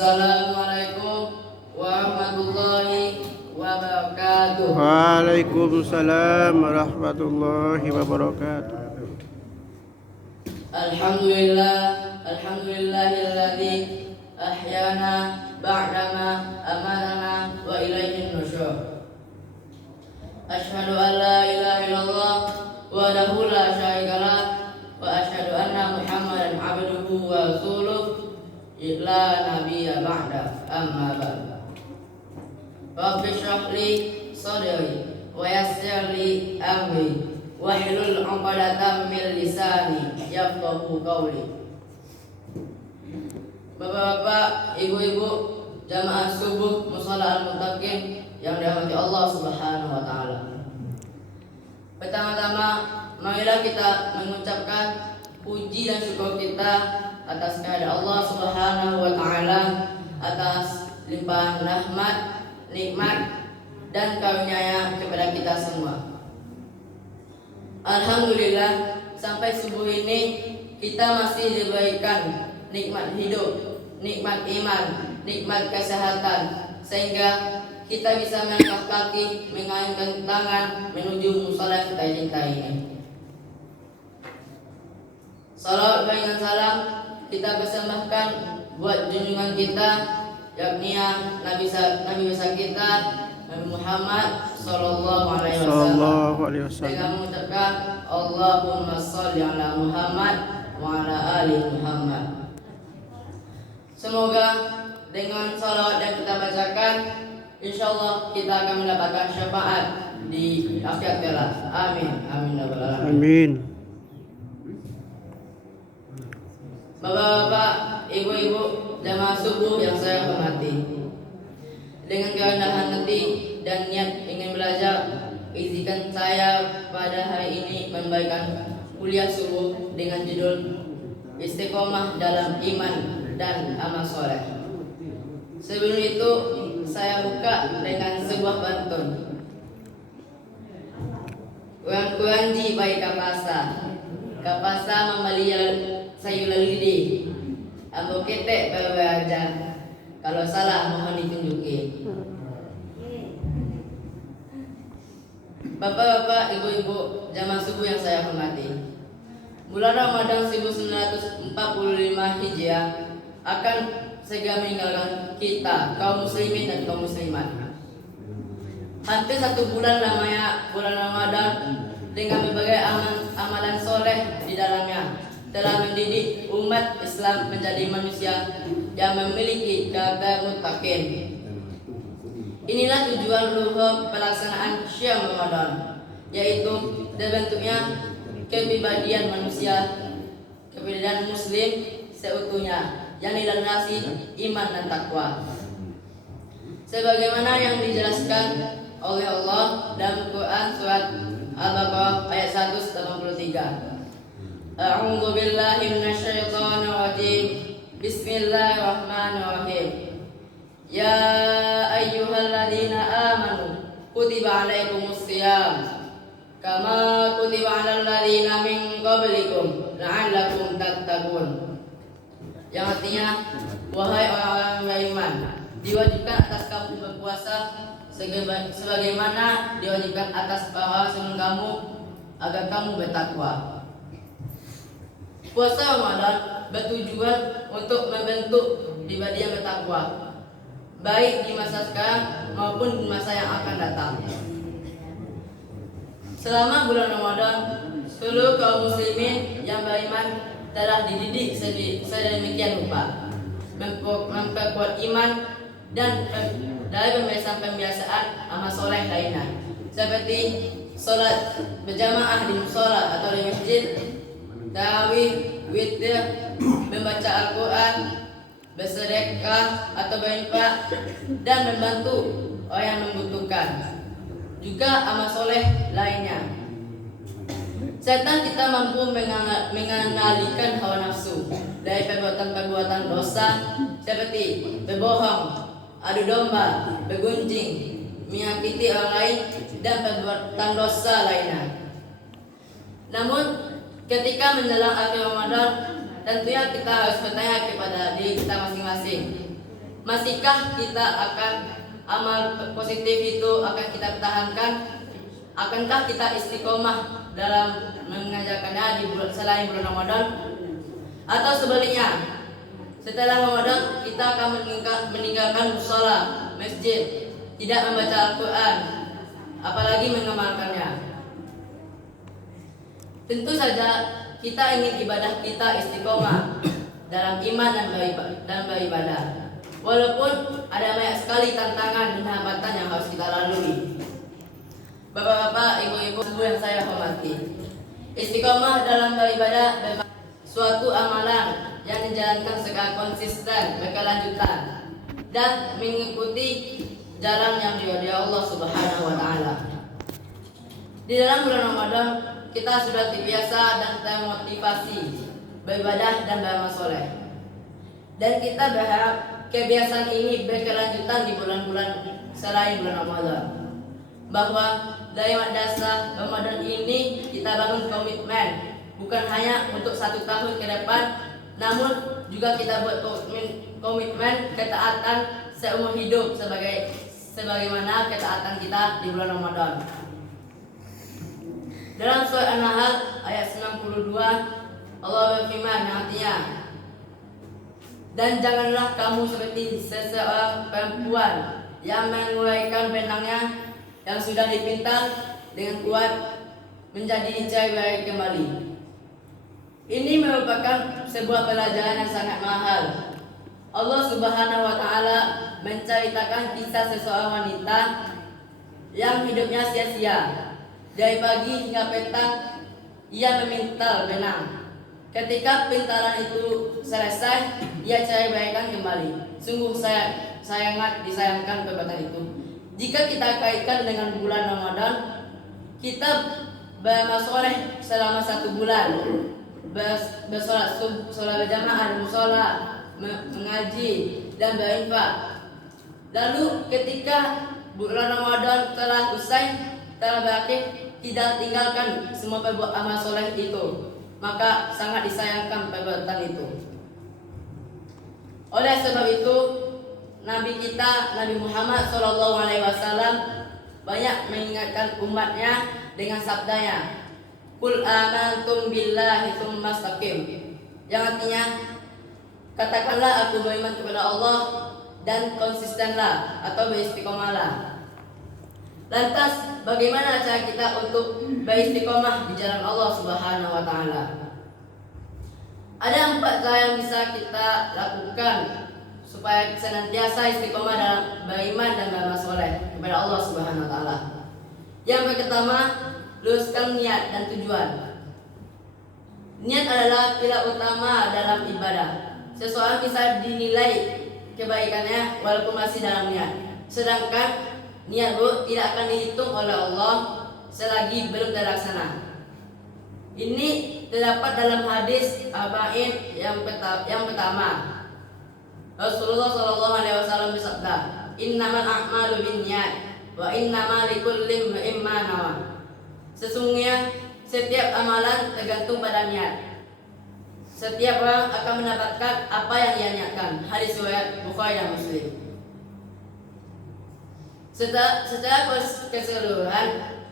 Assalamualaikum warahmatullahi wabarakatuh. Waalaikumsalam warahmatullahi wabarakatuh. Alhamdulillahilladzi ahyana ba'dama amatana wa ilaihin nusyur. Asyhadu an la ilaha illallah wahdahu la syarikalah wa asyhadu anna Muhammadan abduhu wa rasuluh la nabiyya ba'da amma ba'd. Rabbi shrah li sadri wa yassir li amri wahlul 'uqdatam min lisani yafqahu qawli. Bapak-bapak, ibu-ibu, jamaah subuh mushola al-muttaqin yang dirahmati Allah Subhanahu wa taala. Pertama-tama, marilah kita mengucapkan puji dan syukur kita atas kehadirat Allah Subhanahu wa taala, atas limpahan rahmat, nikmat dan karunia-Nya kepada kita semua. Alhamdulillah, sampai subuh ini kita masih diberikan nikmat hidup, nikmat iman, nikmat kesehatan, sehingga kita bisa melangkah kaki, mengayunkan tangan menuju mushola yang kita cintai ini. Salawat dan salam kita persembahkan buat junjungan kita, yakni Nabi besar kita Nabi Muhammad sallallahu alaihi wasallam. Dengan mengucapkan Allahumma shalli ala Muhammad wa ala ali Muhammad. Semoga dengan salawat yang kita bacakan, insyaallah kita akan mendapatkan syafaat di akhirat kelak. Amin. Amin ya rabbal alamin. Amin. Bapak-bapak, ibu-ibu, jamaah subuh yang saya hormati, dengan kerendahan hati dan niat ingin belajar, izinkan saya pada hari ini memberikan kuliah subuh dengan judul Istiqomah dalam Iman dan Amal Soleh. Sebelum itu, saya buka dengan sebuah pantun. Kuranji baik kapasa mamalia sayulalidi, ambo ketek beraja. Kalau salah mohon ditunjuki. Bapak-bapak, ibu-ibu, jamaah subuh yang saya hormati, bulan Ramadan 1945 Hijriah akan segera meninggalkan kita, kaum muslimin dan kaum muslimat. Hampir 1 bulan lamanya bulan Ramadan dengan berbagai amalan soleh di dalamnya telah mendidik umat Islam menjadi manusia yang memiliki karakter muttaqin. Inilah tujuan luhur pelaksanaan Syiar Ramadan, yaitu terbentuknya kepribadian manusia, kepribadian muslim seutuhnya yang dilandasi iman dan takwa. Sebagaimana yang dijelaskan oleh Allah dalam Quran surat Al-Baqarah ayat 183. A'udzu billahi minasyaitonir rajim. Bismillahirrahmanirrahim. Ya ayyuhalladzina amanu kutiba alaikumus shiyam kama kutiba 'alal ladzina min qablikum la'allakum tattaqun. Yang artinya, wahai orang-orang beriman, diwajibkan atas kamu berpuasa sebagaimana diwajibkan atas orang sebelum kamu agar kamu bertakwa. Puasa Ramadan bertujuan untuk membentuk pribadi yang bertakwa, baik di masa sekarang maupun di masa yang akan datang. Selama bulan Ramadan, seluruh kaum muslimin yang beriman telah dididik sedemikian rupa, memperkuat iman dan dari pembiasaan amal soleh lainnya, seperti sholat berjamaah di mushola atau di masjid, tarawih, witir, membaca Al-Quran, bersedekah atau berinfak, dan membantu orang yang membutuhkan. Juga amal soleh lainnya. Setan kita mampu mengendalikan hawa nafsu dari perbuatan-perbuatan dosa seperti berbohong, adu domba, bergunjing, menyakiti orang lain, dan perbuatan dosa lainnya. Namun ketika menjelang akhir Ramadan, tentunya kita harus bertanya kepada diri kita masing-masing, Masihkah kita akan amal positif itu akan kita pertahankan? Akankah kita istiqomah dalam mengajarkannya di selain bulan Ramadan? Atau sebaliknya, setelah Ramadan kita akan meninggalkan mushola, masjid, tidak membaca Al-Quran, apalagi mengamalkannya? Tentu saja kita ingin ibadah kita istiqomah dalam iman dan beribadah. Walaupun ada banyak sekali tantangan dan hambatan yang harus kita lalui. Bapak-bapak, ibu-ibu yang saya hormati, istiqomah dalam beribadah memang suatu amalan yang dijalankan secara konsisten, berkelanjutan, dan mengikuti jalan yang diridhoi Allah Subhanahu wa taala. Di dalam bulan Ramadan kita sudah terbiasa dan termotivasi beribadah dan beramal soleh. Dan kita berharap kebiasaan ini berkelanjutan di bulan-bulan selain bulan Ramadan. Bahwa dari madrasah Ramadan ini kita bangun komitmen, bukan hanya untuk 1 tahun ke depan, namun juga kita buat komitmen ketaatan seumur hidup sebagaimana ketaatan kita di bulan Ramadan. Dalam surat An-Nahl ayat 92, Allah berfirman yang artinya, dan janganlah kamu seperti seseorang perempuan yang menguraikan benangnya yang sudah dipintal dengan kuat menjadi cerai kembali. Ini merupakan sebuah pelajaran yang sangat mahal. Allah Subhanahu wa taala menceritakan kisah seseorang wanita yang hidupnya sia-sia. Dari pagi hingga petang ia memintal benang. Ketika pintalan itu selesai, ia cerai-beraikan kembali. Sungguh sangat disayangkan perbuatan itu. Jika kita kaitkan dengan bulan Ramadan, kita beramal soleh selama 1 bulan, bersolat berjamaah di mushola, mengaji dan berinfak. Lalu ketika bulan Ramadan telah usai, telah berakhir, tidak tinggalkan semua perbuatan amal soleh itu, maka sangat disayangkan perbuatan itu. Oleh sebab itu, Nabi kita, Nabi Muhammad SAW banyak mengingatkan umatnya dengan sabdanya, Qul amantum billahi tsumma istaqim, yang artinya, katakanlah aku beriman kepada Allah dan konsistenlah atau beristiqomahlah. Lantas bagaimana cara kita untuk beristiqomah di jalan Allah Subhanahu wa taala? Ada 4 cara yang bisa kita lakukan supaya senantiasa istiqomah dalam beriman dan beramal soleh kepada Allah Subhanahu wa taala. Yang pertama, luruskan niat dan tujuan. Niat adalah pilar utama dalam ibadah. Seseorang bisa dinilai kebaikannya walaupun masih dalam niat. Sedangkan niat buruk tidak akan dihitung oleh Allah selagi belum terlaksana. Ini terdapat dalam hadis Arba'in yang pertama. Rasulullah SAW bersabda, Innamal a'malu binniyat wa innamal likulli imrin ma nawa. Sesungguhnya setiap amalan tergantung pada niat. Setiap orang akan mendapatkan apa yang ia niatkan. Hadis riwayat Bukhari dan Muslim. Secara keseluruhan,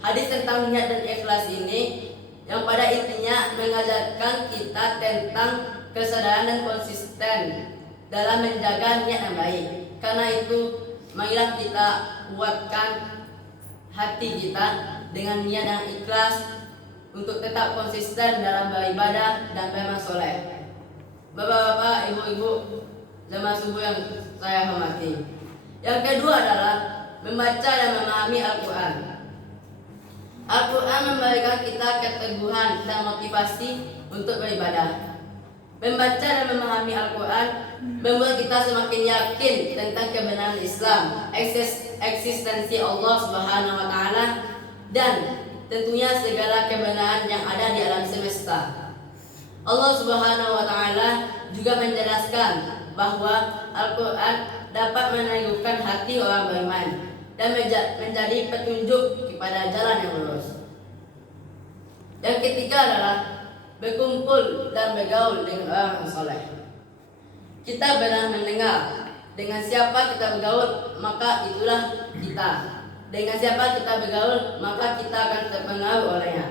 hadis tentang niat dan ikhlas ini yang pada intinya mengajarkan kita tentang kesadaran dan konsisten dalam menjaga niat yang baik. Karena itu, marilah kita kuatkan hati kita dengan niat yang ikhlas untuk tetap konsisten dalam beribadah dan beramal soleh. Bapak-bapak, ibu-ibu, jamaah subuh yang saya hormati. Yang kedua adalah membaca dan memahami Al-Quran. Al-Quran memberikan kita keteguhan dan motivasi untuk beribadah. Membaca dan memahami Al-Quran membuat kita semakin yakin tentang kebenaran Islam, eksistensi Allah Subhanahu wa taala, dan tentunya segala kebenaran yang ada di alam semesta. Allah Subhanahu wa taala juga menjelaskan bahwa Al-Quran dapat meneguhkan hati orang beriman dan menjadi petunjuk kepada jalan yang lurus. Yang ketiga adalah berkumpul dan bergaul dengan orang yang soleh. Kita benar mendengar Dengan siapa kita bergaul, maka itulah kita. Dengan siapa kita bergaul, maka kita akan terpengaruh olehnya.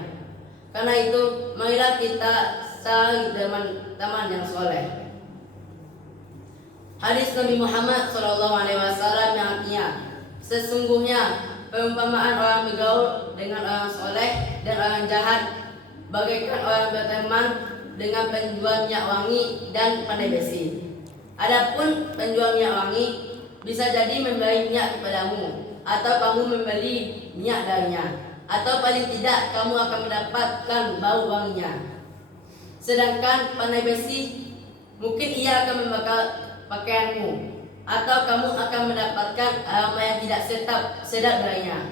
Karena itu, marilah kita cari teman yang soleh. Hadis Nabi Muhammad SAW yang artinya, sesungguhnya perumpamaan orang bergaul dengan orang soleh dan orang jahat bagaikan orang berteman dengan penjual minyak wangi dan pandai besi. Adapun penjual minyak wangi bisa jadi memberi minyak kepadamu, atau kamu membeli minyak darinya, atau paling tidak kamu akan mendapatkan bau wanginya. Sedangkan pandai besi, mungkin ia akan membakar pakaianmu, atau kamu akan mendapatkan aroma yang tidak sedap darinya.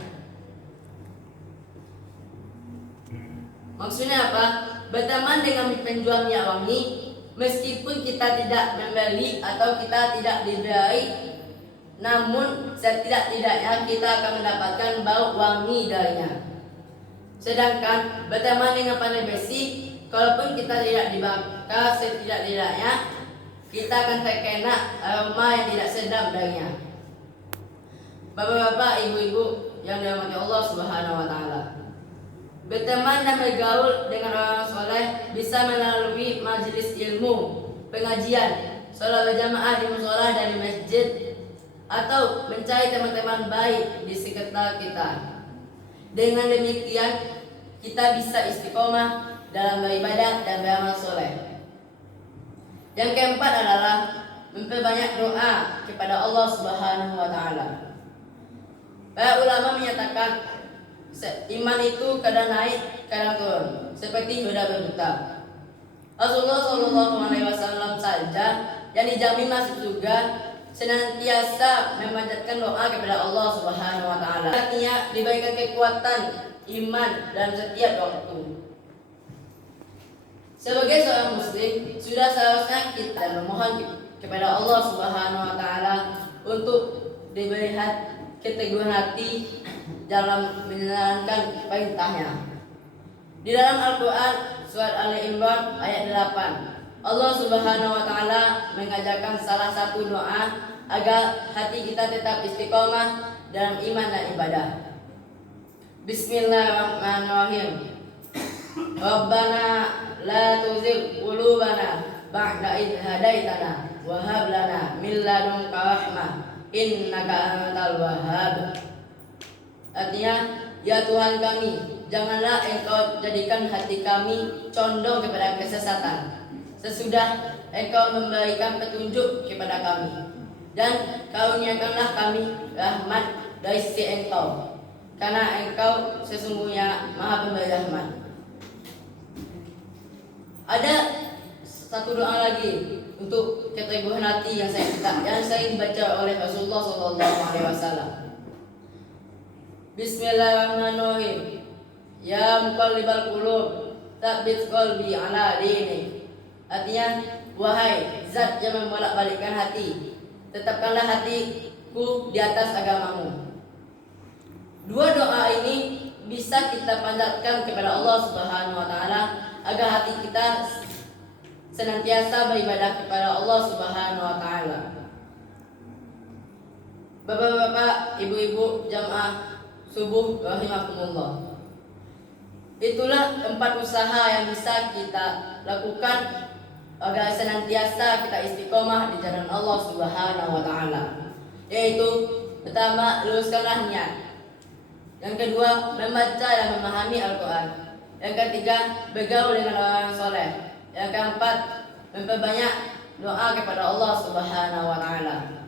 Maksudnya apa? Berteman dengan penjual minyak wangi, meskipun kita tidak membeli atau kita tidak diberi, namun setidak-tidaknya kita akan mendapatkan bau wangi darinya. Sedangkan berteman dengan pandai besi, kalaupun kita tidak dibakar, setidak-tidaknya kita akan terkena aroma yang tidak sedap darinya. Bapak-bapak, ibu-ibu yang dirahmati Allah Subhanahu wa taala. Berteman dan bergaul dengan orang soleh bisa melalui majelis ilmu, pengajian, sholat berjamaah di musola dan di masjid, atau mencari teman-teman baik di sekitar kita. Dengan demikian, kita bisa istiqomah dalam beribadah dan beramal soleh. Yang keempat adalah memperbanyak doa kepada Allah Subhanahu wa taala. Para ulama menyatakan iman itu kadang naik, kadang turun, seperti kuda berputar. Rasulullah SAW saja yang dijamin masuk surga senantiasa memanjatkan doa kepada Allah Subhanahu wa taala. Artinya diberikan kekuatan iman dalam setiap waktu. Sebagai seorang muslim, sudah seharusnya kita memohon kepada Allah Subhanahu wa taala untuk diberi keteguhan hati dalam menjalankan perintahnya. Di dalam Al-Quran surat Ali Imran ayat 8, Allah Subhanahu wa taala mengajarkan salah satu doa agar hati kita tetap istiqomah dalam iman dan ibadah. Bismillahirrahmanirrahim. Rabbana la tuzigh qulubana ba'da idh hadaitana wa hab lana min ladunka rahmah innaka antal wahhab. Artinya, ya Tuhan kami, janganlah Engkau jadikan hati kami condong kepada kesesatan sesudah Engkau memberikan petunjuk kepada kami, dan karuniakanlah kami rahmat dari sisi Engkau, karena Engkau sesungguhnya Maha Pemberi rahmat. Ada satu doa lagi untuk keteguhan hati yang saya dibaca oleh Rasulullah SAW. Bismillahirrahmanirrahim. Ya muqallibal qulub, tsabbit qalbi ala dinik. Artinya, wahai zat yang membolak-balikkan hati, tetapkanlah hatiku di atas agamamu. Dua doa ini bisa kita panjatkan kepada Allah Subhanahu wa taala agar hati kita senantiasa beribadah kepada Allah Subhanahu wa taala. Bapak-bapak, ibu-ibu jamaah subuh rahimakumullah. Itulah 4 usaha yang bisa kita lakukan agar senantiasa kita istiqomah di jalan Allah Subhanahu wa taala. Yaitu pertama, luruskanlah niat. Yang kedua, membaca dan memahami Al-Qur'an. Yang ketiga, bergaul dengan orang soleh. Yang keempat, memperbanyak doa kepada Allah Subhanahu wa taala.